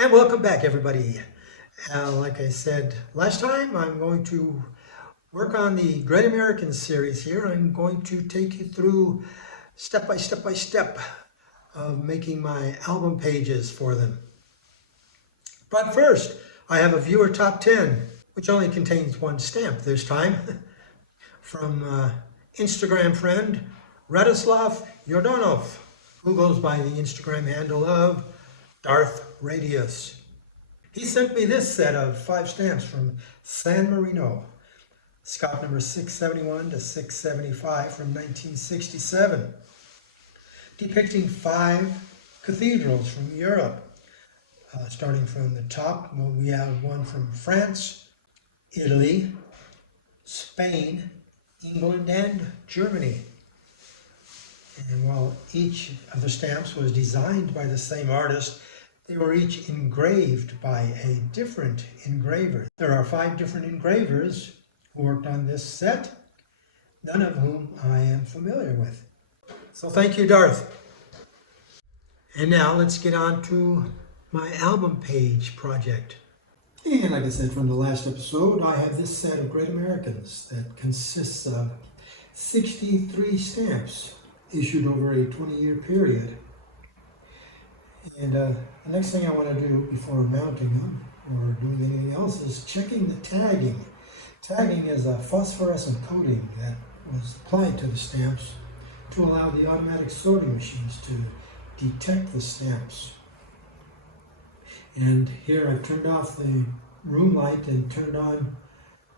And welcome back, everybody. Like I said last time, I'm going to work on the Great American series here. I'm going to take you through step by step of making my album pages for them. But first, I have a viewer top 10, which only contains one stamp this time, from Instagram friend Radislav Yordonov, who goes by the Instagram handle of Darth Radius. He sent me this set of 5 stamps from San Marino, Scott number 671 to 675 from 1967, depicting 5 cathedrals from Europe. Starting from the top, we have one from France, Italy, Spain, England, and Germany. And while each of the stamps was designed by the same artist, they were each engraved by a different engraver. There are 5 different engravers who worked on this set, none of whom I am familiar with. So thank you, Darth. And now let's get on to my album page project. And like I said from the last episode, I have this set of Great Americans that consists of 63 stamps issued over a 20-year period. And the next thing I want to do before mounting them or doing anything else is checking the tagging. Tagging is a phosphorescent coating that was applied to the stamps to allow the automatic sorting machines to detect the stamps. And here I've turned off the room light and turned on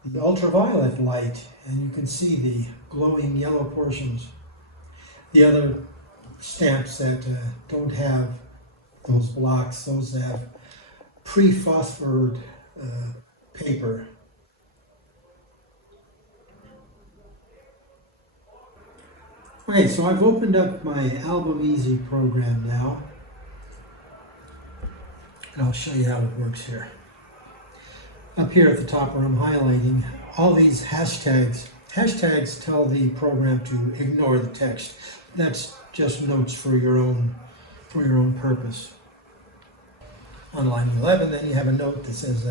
the ultraviolet light, and you can see the glowing yellow portions. The other stamps that don't have those blocks, those have pre-phosphored paper. Okay, so I've opened up my AlbumEasy program now, and I'll show you how it works here. Up here at the top where I'm highlighting, all these hashtags. Hashtags tell the program to ignore the text. That's just notes for your own purpose. On line 11, then you have a note that says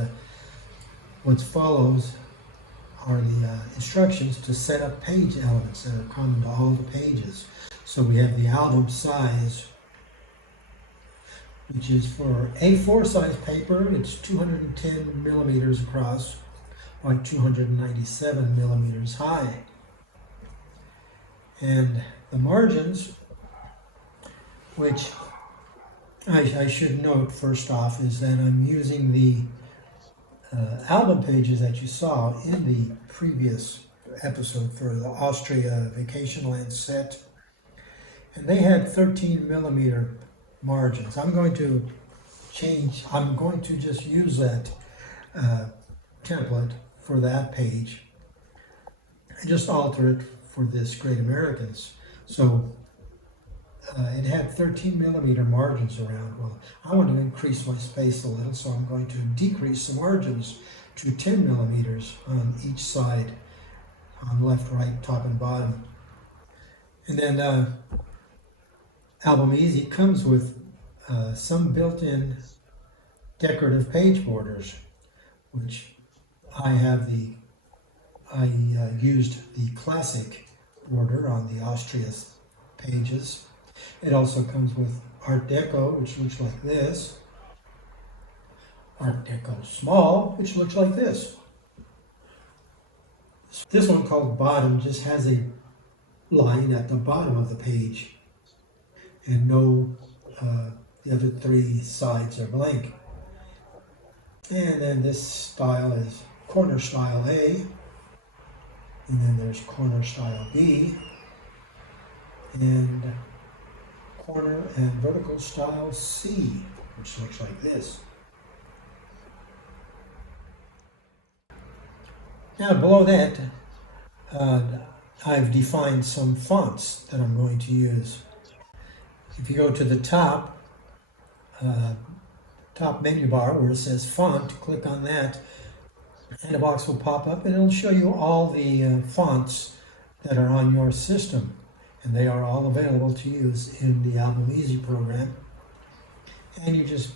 what follows are the instructions to set up page elements that are common to all the pages. So we have the album size, which is for A4 size paper. It's 210 millimeters across by 297 millimeters high. And the margins, which I should note first off, is that I'm using the album pages that you saw in the previous episode for the Austria Vacationland set, and they had 13 millimeter margins. I'm going to just use that template for that page and just alter it for this Great Americans. So it had 13 millimeter margins around. Well, I want to increase my space a little, so I'm going to decrease the margins to 10 millimeters on each side, on left, right, top, and bottom. And then AlbumEasy comes with some built-in decorative page borders, which I used the classic border on the Austria pages. It also comes with Art Deco, which looks like this. Art Deco Small, which looks like this. This one called Bottom just has a line at the bottom of the page, and no, the other 3 sides are blank. And then this style is Corner Style A, and then there's Corner Style B, and Corner and Vertical Style C, which looks like this. Now below that, I've defined some fonts that I'm going to use. If you go to the top menu bar where it says font, click on that, and a box will pop up and it'll show you all the fonts that are on your system. And they are all available to use in the AlbumEasy program. And you just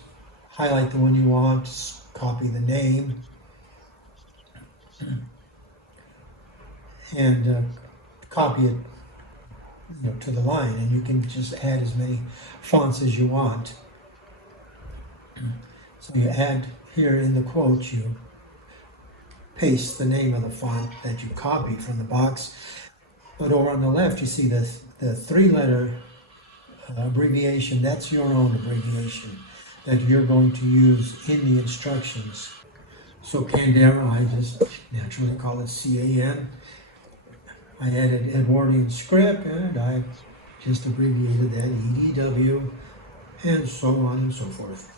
highlight the one you want, copy the name, and copy it, to the line, and you can just add as many fonts as you want. So you add here in the quotes, you paste the name of the font that you copied from the box. But over on the left, you see the 3-letter abbreviation. That's your own abbreviation that you're going to use in the instructions. So Candera, I just naturally call it CAN. I added Edwardian script, and I just abbreviated that EDW, and so on and so forth.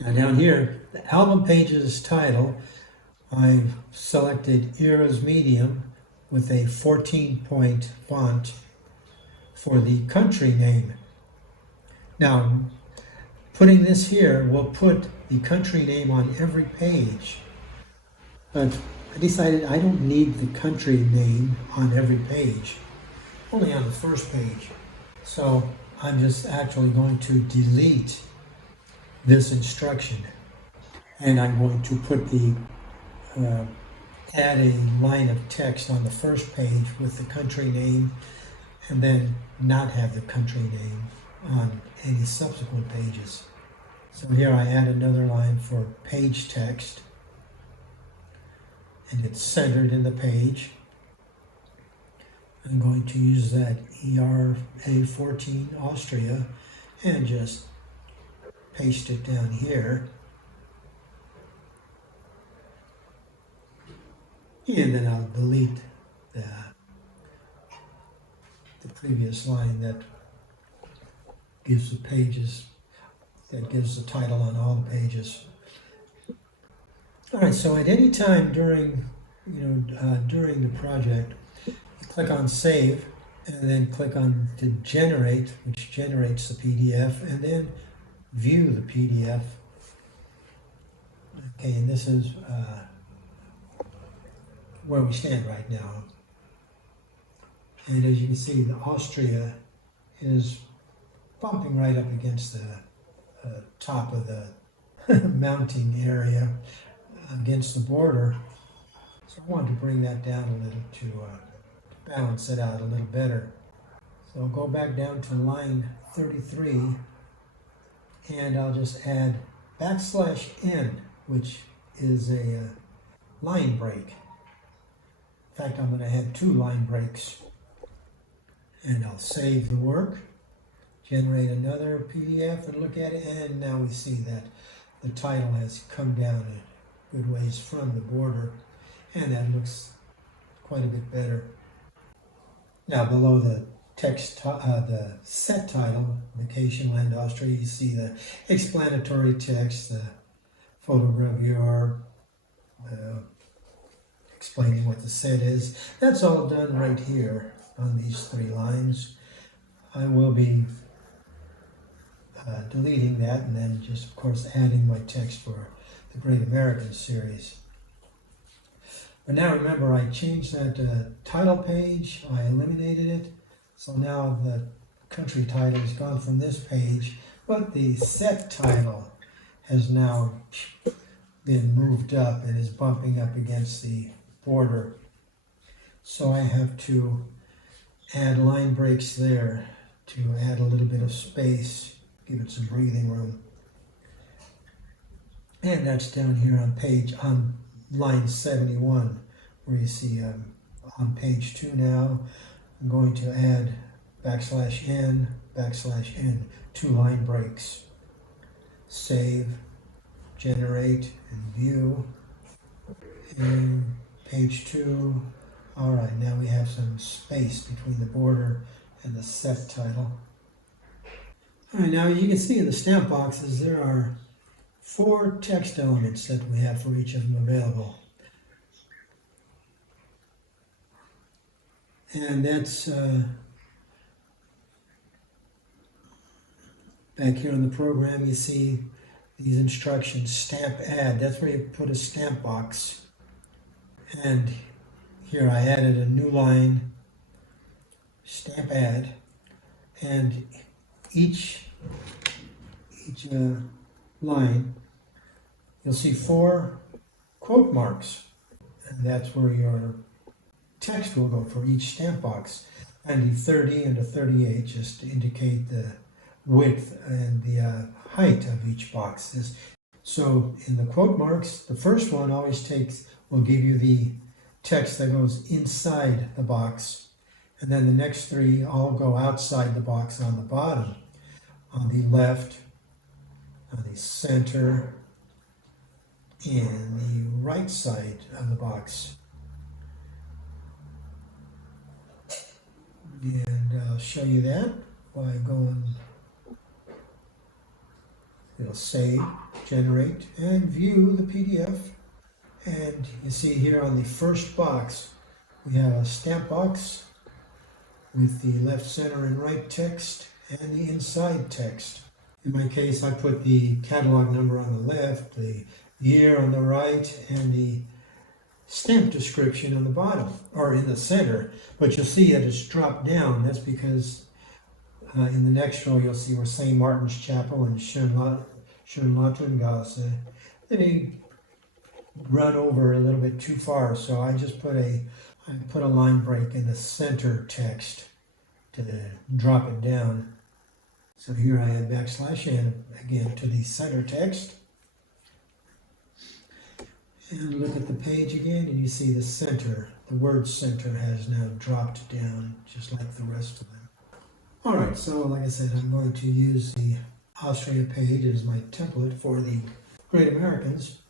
Now down here, the album page's title, I've selected Era's Medium with a 14-point font for the country name. Now, putting this here will put the country name on every page, but I decided I don't need the country name on every page, only on the first page. So I'm just actually going to delete this instruction, and I'm going to put add a line of text on the first page with the country name, and then not have the country name on any subsequent pages. So here I add another line for page text, and it's centered in the page. I'm going to use that ERA14 Austria and just paste it down here. And then I'll delete the previous line that gives the pages, that gives the title on all the pages. All right, so at any time during the project, you click on Save, and then click on to Generate, which generates the PDF, and then View the PDF. Okay, and this is where we stand right now. And as you can see, the Austria is bumping right up against the top of the mounting area against the border. So I wanted to bring that down a little to balance it out a little better. So I'll go back down to line 33, and I'll just add \n, which is a line break. In fact, I'm going to add 2 line breaks. And I'll save the work, generate another PDF and look at it, and now we see that the title has come down a good ways from the border, and that looks quite a bit better. Now below the text, the set title, Vacation Land Austria, you see the explanatory text, the photogravure, explaining what the set is. That's all done right here on these 3 lines. I will be deleting that, and then just, of course, adding my text for the Great American series. But now remember, I changed that title page, I eliminated it, so now the country title is gone from this page, but the set title has now been moved up and is bumping up against the border. So I have to add line breaks there to add a little bit of space, give it some breathing room. And that's down here on line 71, where you see on page 2 now. I'm going to add \n, \n, 2 line breaks. Save, generate, and view. And page 2. All right, now we have some space between the border and the set title. All right, now you can see in the stamp boxes there are 4 text elements that we have for each of them available. And that's back here in the program, you see these instructions, stamp add. That's where you put a stamp box. And here I added a new line, stamp add, and each line, you'll see 4 quote marks, and that's where your text will go for each stamp box. And the 30 and the 38 just to indicate the width and the height of each box. So in the quote marks, the first one always will give you the text that goes inside the box, and then the next 3 all go outside the box on the bottom, on the left, on the center, and the right side of the box. And I'll show you that by going, it'll save, generate, and view the PDF. And you see here on the first box, we have a stamp box with the left, center, and right text and the inside text. In my case, I put the catalog number on the left, the year on the right, and the stamp description on the bottom, or in the center. But you'll see that it's dropped down. That's because in the next row you'll see where St. Martin's Chapel and Schönlauterngasse. They run over a little bit too far, so I just put a line break in the center text to drop it down. So here I add backslash and again to the center text. And look at the page again, and you see the center, the word center has now dropped down, just like the rest of them. All right, so like I said, I'm going to use the Austria page as my template for the Great Americans.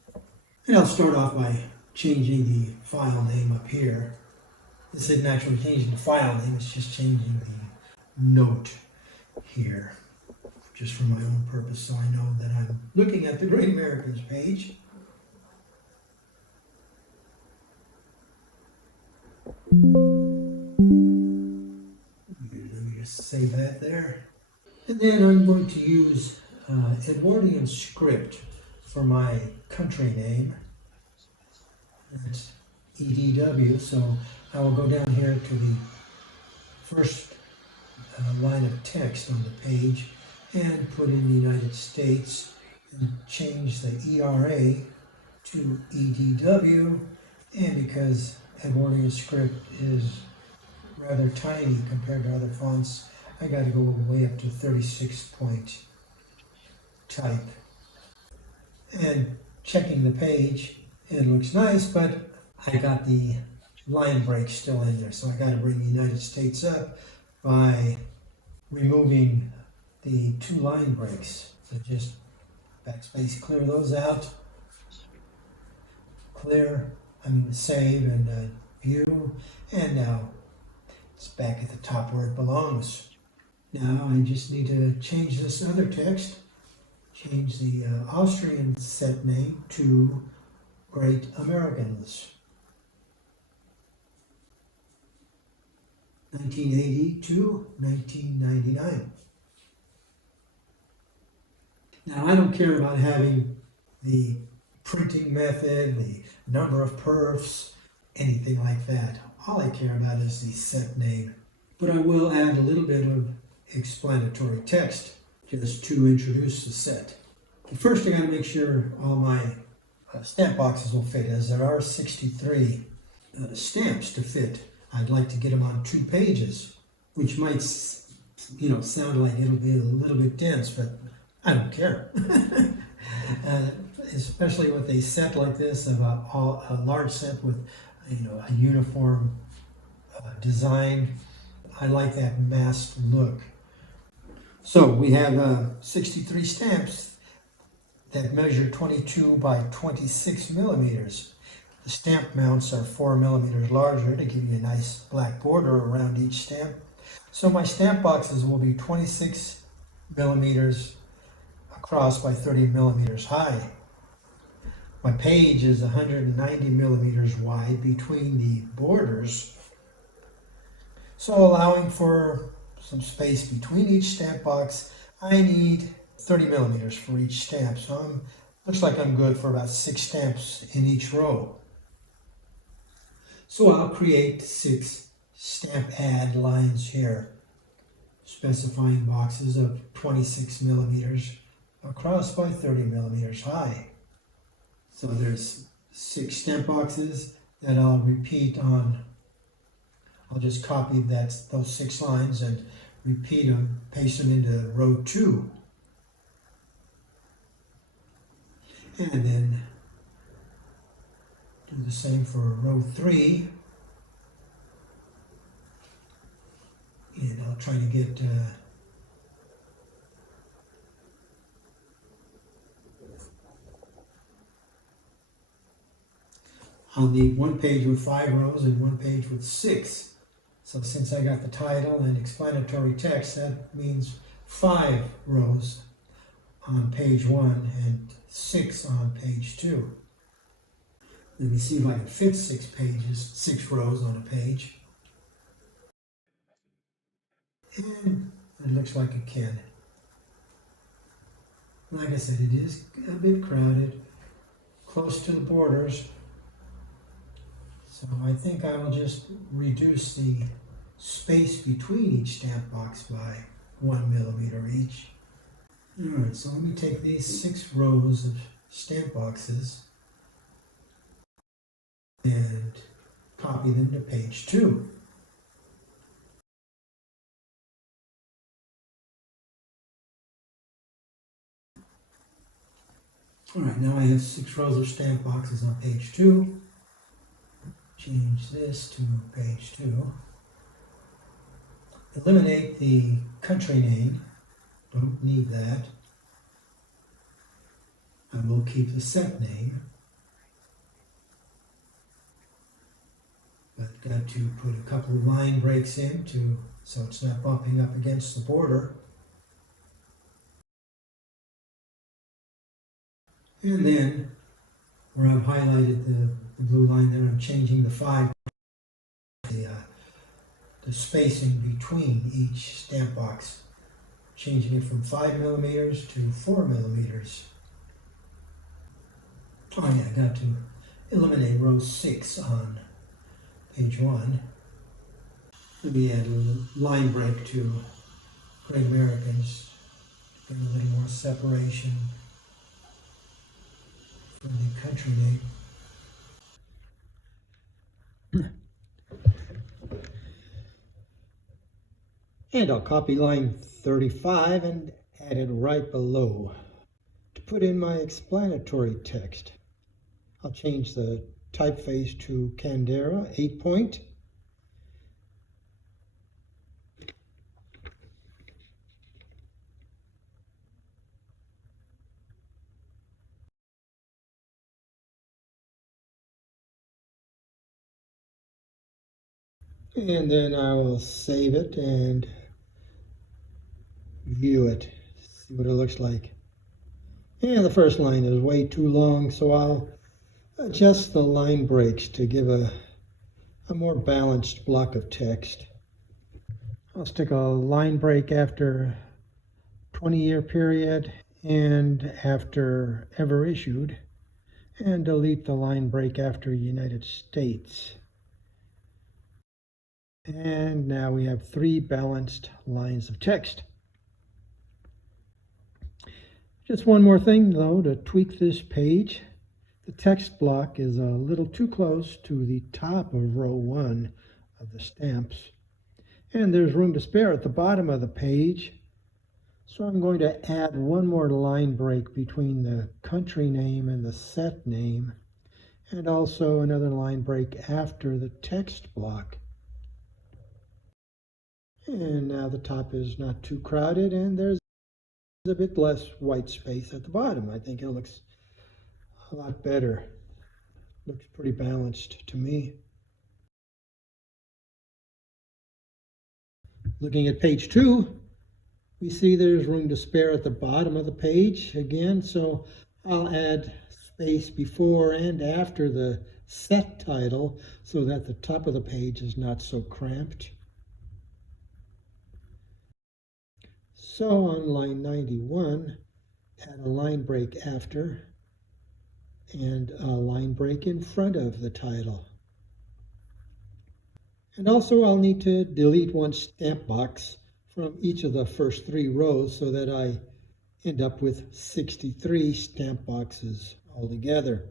And I'll start off by changing the file name up here. This isn't actually changing the file name, it's just changing the note here, just for my own purpose, so I know that I'm looking at the Great Americans page. Let me just save that there. And then I'm going to use Edwardian script for my country name. That's EDW, so I will go down here to the first line of text on the page and put in the United States and change the ERA to EDW. And because Edwardian script is rather tiny compared to other fonts, I got to go way up to 36-point type. And checking the page, it looks nice, but I got the line break still in there, so I got to bring the United States up by removing the 2 line breaks. So just backspace, clear those out, save and view, and now it's back at the top where it belongs. Now I just need to change this other text, change the Austrian set name to Great Americans. 1980 to 1999. Now I don't care about having the printing method, the number of perfs, anything like that. All I care about is the set name. But I will add a little bit of explanatory text just to introduce the set. But first I got to make sure all my stamp boxes will fit, as there are 63 stamps to fit. I'd like to get them on 2 pages, which might, sound like it'll be a little bit dense, but I don't care. Especially with a set like this, of a large set with, a uniform design. I like that masked look. So we have 63 stamps that measure 22 by 26 millimeters. The stamp mounts are 4 millimeters larger to give you a nice black border around each stamp. So my stamp boxes will be 26 millimeters across by 30 millimeters high. My page is 190 millimeters wide between the borders, so allowing for some space between each stamp box, I need 30 millimeters for each stamp. So looks like I'm good for about 6 stamps in each row. So I'll create 6 stamp add lines here, specifying boxes of 26 millimeters across by 30 millimeters high. So there's 6 stamp boxes that I'll repeat on. I'll just copy those 6 lines and repeat them, paste them into row 2. And then do the same for row 3. And I'll try to get I'll need 1 page with 5 rows and 1 page with 6. So since I got the title and explanatory text, that means 5 rows on page 1 and 6 on page 2. Let me see if I can fit 6 rows on a page. And it looks like it can. Like I said, it is a bit crowded, close to the borders. So I think I will just reduce the space between each stamp box by 1 millimeter each. Alright, so let me take these 6 rows of stamp boxes and copy them to page 2. Alright, now I have 6 rows of stamp boxes on page 2. Change this to page 2. Eliminate the country name. Don't need that. I will keep the set name. But got to put a couple of line breaks in so it's not bumping up against the border. And then, where I've highlighted the blue line there, I'm changing the 5, the spacing between each stamp box, changing it from 5 millimeters to 4 millimeters. Oh yeah, I got to eliminate row 6 on page 1. Let me add a little line break to Great Americans to get a little more separation from the country name. And I'll copy line 35 and add it right below to put in my explanatory text. I'll change the typeface to Candera 8-point. And then I will save it and view it, see what it looks like. And the first line is way too long, so I'll adjust the line breaks to give a more balanced block of text. I'll stick a line break after 20-year period and after ever issued, and delete the line break after United States. And now we have 3 balanced lines of text. Just one more thing though to tweak this page. The text block is a little too close to the top of row 1 of the stamps. And there's room to spare at the bottom of the page. So I'm going to add one more line break between the country name and the set name, and also another line break after the text block. And now the top is not too crowded, and there's a bit less white space at the bottom. I think it looks a lot better. Looks pretty balanced to me. Looking at page 2, we see there's room to spare at the bottom of the page again, so I'll add space before and after the set title so that the top of the page is not so cramped. So on line 91, add a line break after and a line break in front of the title. And also I'll need to delete one stamp box from each of the first 3 rows so that I end up with 63 stamp boxes altogether.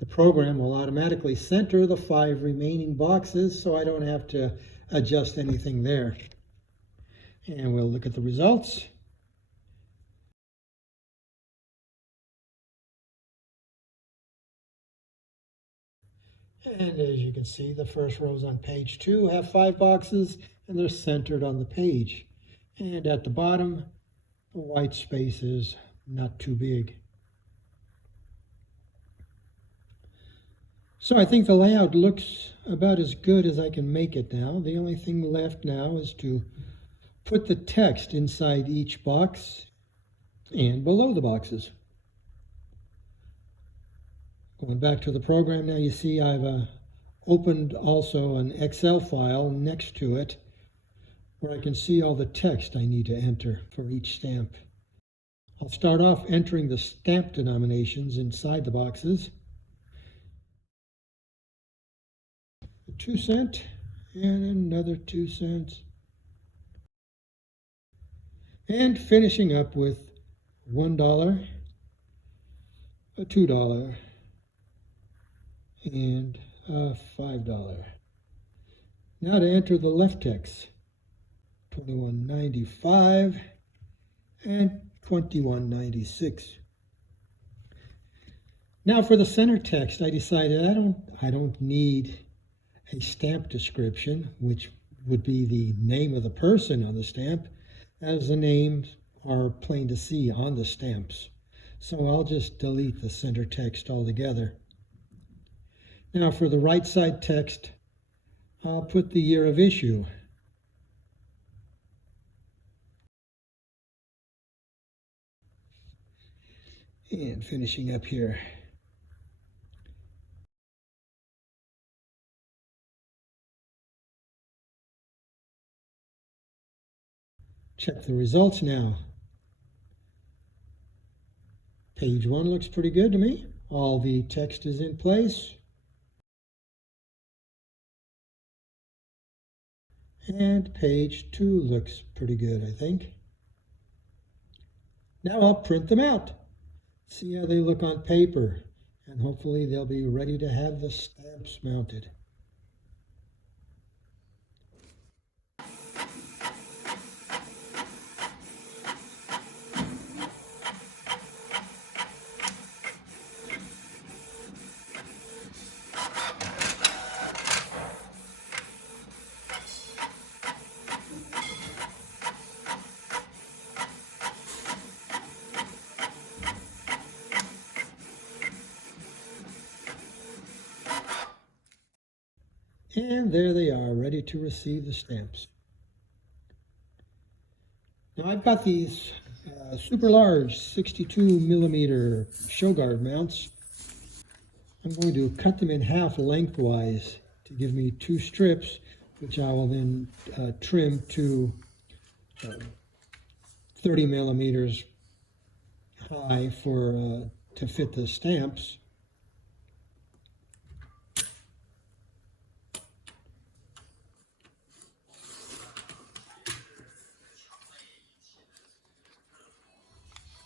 The program will automatically center the 5 remaining boxes, so I don't have to adjust anything there. And we'll look at the results. And as you can see, the first rows on page 2 have 5 boxes, and they're centered on the page. And at the bottom, the white space is not too big. So I think the layout looks about as good as I can make it now. The only thing left now is to put the text inside each box and below the boxes. Going back to the program now, you see I've opened also an Excel file next to it where I can see all the text I need to enter for each stamp. I'll start off entering the stamp denominations inside the boxes. 2 cents and another 2 cents. And finishing up with $1, a $2, and a $5. Now to enter the left text, $21.95 and $21.96. Now for the center text, I decided I don't need a stamp description, which would be the name of the person on the stamp, as the names are plain to see on the stamps. So I'll just delete the center text altogether. Now for the right side text, I'll put the year of issue. And finishing up here. Check the results now. Page 1 looks pretty good to me. All the text is in place. And page 2 looks pretty good, I think. Now I'll print them out. See how they look on paper. And hopefully they'll be ready to have the stamps mounted. And there they are, ready to receive the stamps. Now I've got these super large 62 millimeter show guard mounts. I'm going to cut them in half lengthwise to give me 2 strips, which I will then trim to 30 millimeters high to fit the stamps.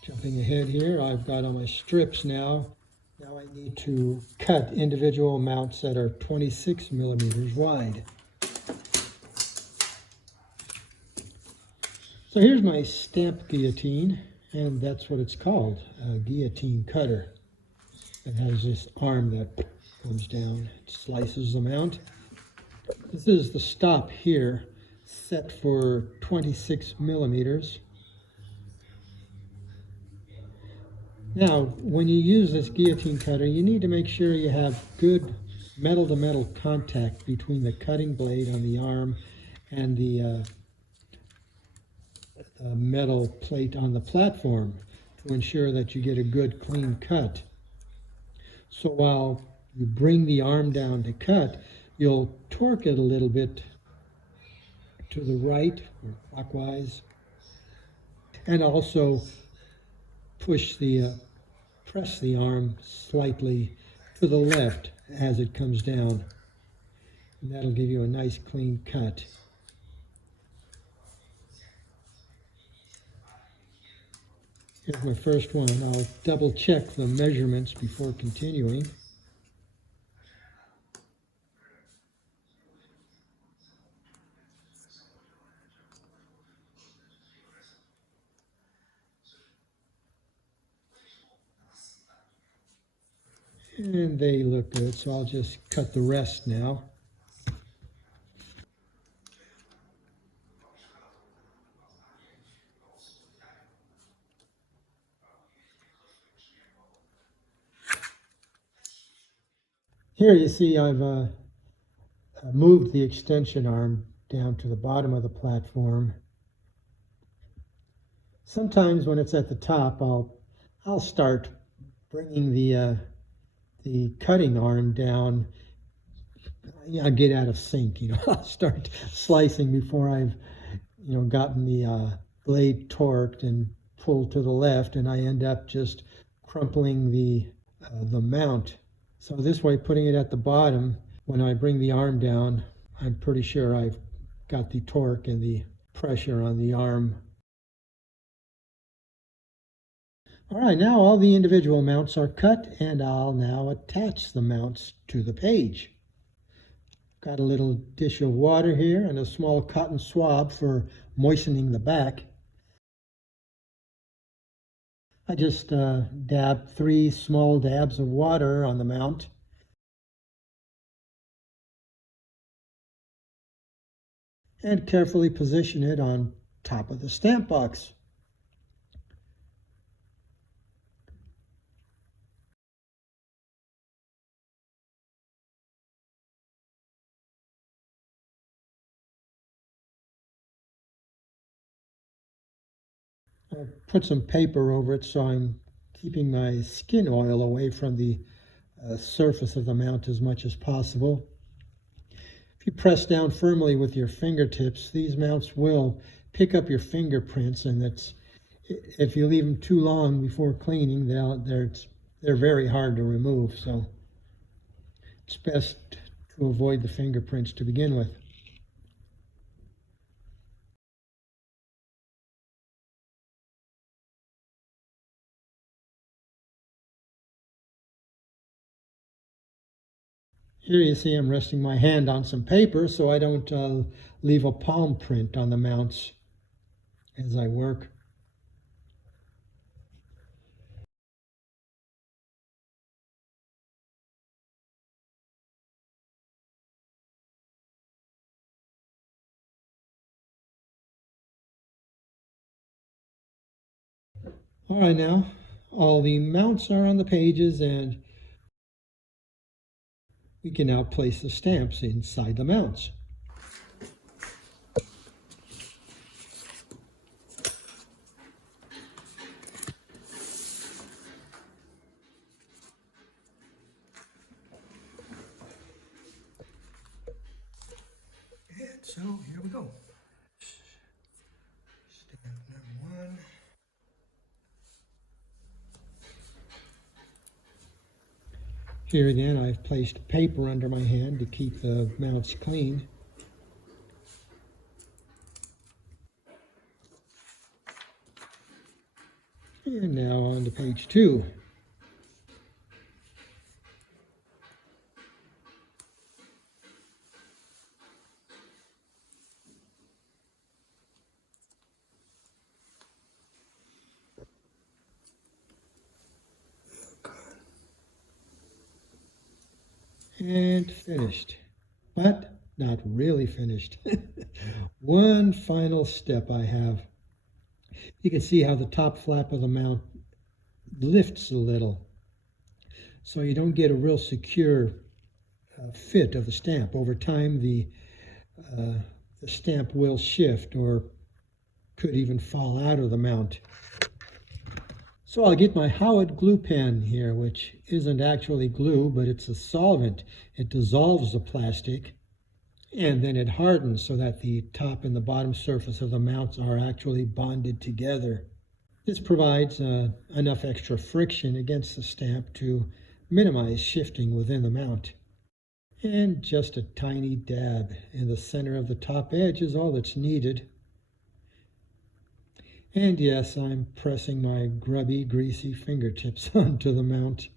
Jumping ahead here, I've got all my strips now. Now I need to cut individual mounts that are 26 millimeters wide. So here's my stamp guillotine, and that's what it's called, a guillotine cutter. It has this arm that comes down, it slices the mount. This is the stop here, set for 26 millimeters. Now, when you use this guillotine cutter, you need to make sure you have good metal-to-metal contact between the cutting blade on the arm and the metal plate on the platform to ensure that you get a good, clean cut. So while you bring the arm down to cut, you'll torque it a little bit to the right or clockwise, and also press the arm slightly to the left as it comes down. And that'll give you a nice clean cut. Here's my first one. I'll double check the measurements before continuing. And they look good, so I'll just cut the rest now. Here you see I've moved the extension arm down to the bottom of the platform. Sometimes when it's at the top, I'll start bringing the cutting arm down. I get out of sync, I'll start slicing before I've gotten the blade torqued and pulled to the left, and I end up just crumpling the mount. So this way, putting it at the bottom, when I bring the arm down, I'm pretty sure I've got the torque and the pressure on the arm. All right, now all the individual mounts are cut, and I'll now attach the mounts to the page. Got a little dish of water here and a small cotton swab for moistening the back. I just dab 3 small dabs of water on the mount. And carefully position it on top of the stamp box. I put some paper over it so I'm keeping my skin oil away from the surface of the mount as much as possible. If you press down firmly with your fingertips, these mounts will pick up your fingerprints, and if you leave them too long before cleaning, they're very hard to remove. So it's best to avoid the fingerprints to begin with. Here you see I'm resting my hand on some paper so I don't leave a palm print on the mounts as I work. All right, now all the mounts are on the pages, and we can now place the stamps inside the mounts. And so here we go. Stamp number 1. Here again, I've placed paper under my hand to keep the mounts clean. And now on to page 2. And finished, but not really finished. One final step I have. You can see how the top flap of the mount lifts a little, so you don't get a real secure fit of the stamp. Over time, the stamp will shift or could even fall out of the mount. So I'll get my Howard glue pen here, which isn't actually glue, but it's a solvent. It dissolves the plastic, and then it hardens so that the top and the bottom surface of the mounts are actually bonded together. This provides enough extra friction against the stamp to minimize shifting within the mount. And just a tiny dab in the center of the top edge is all that's needed. And yes, I'm pressing my grubby, greasy fingertips onto the mount.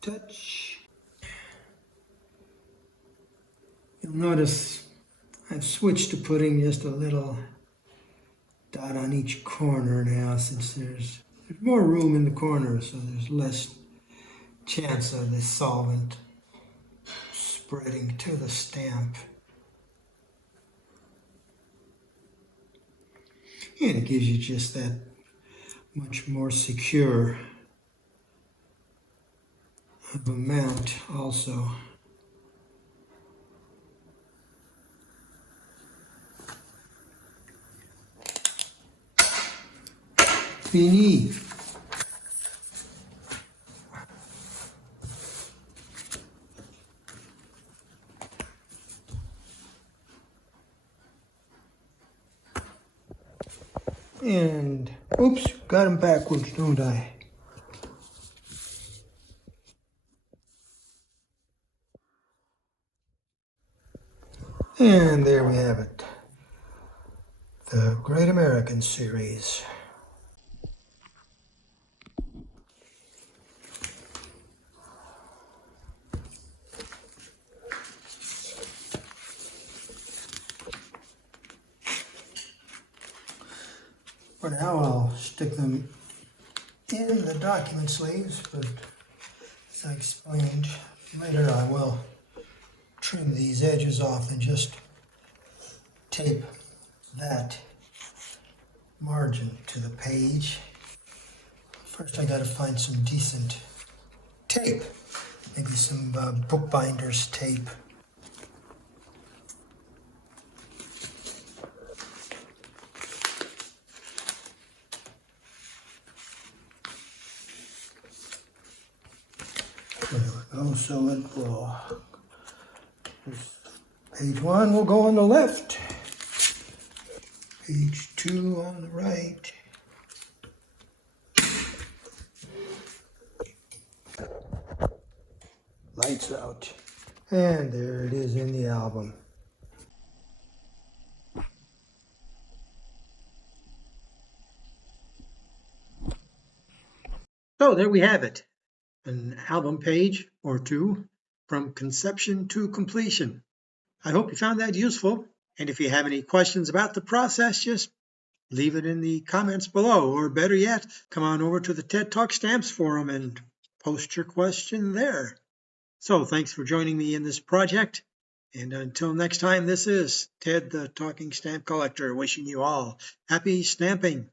Touch. You'll notice I've switched to putting just a little dot on each corner now, since there's more room in the corner, so there's less chance of the solvent spreading to the stamp. And it gives you just that much more secure of a mount also. Fini. And, oops, got them backwards, don't I? And there we have it. The Great American Series. For now, I'll stick them in the document sleeves, but as I explained, later I will trim these edges off and just tape that margin to the page. First, I gotta find some decent tape, maybe some bookbinder's tape. There we go, so it will, page 1 will go on the left, page 2 on the right. Lights out. And there it is in the album. So there we have it, an album page or two from conception to completion. I hope you found that useful, and if you have any questions about the process, just leave it in the comments below, or better yet, come on over to the TED Talk Stamps forum and post your question there. So thanks for joining me in this project, and until next time, this is Ted the Talking Stamp Collector wishing you all happy stamping.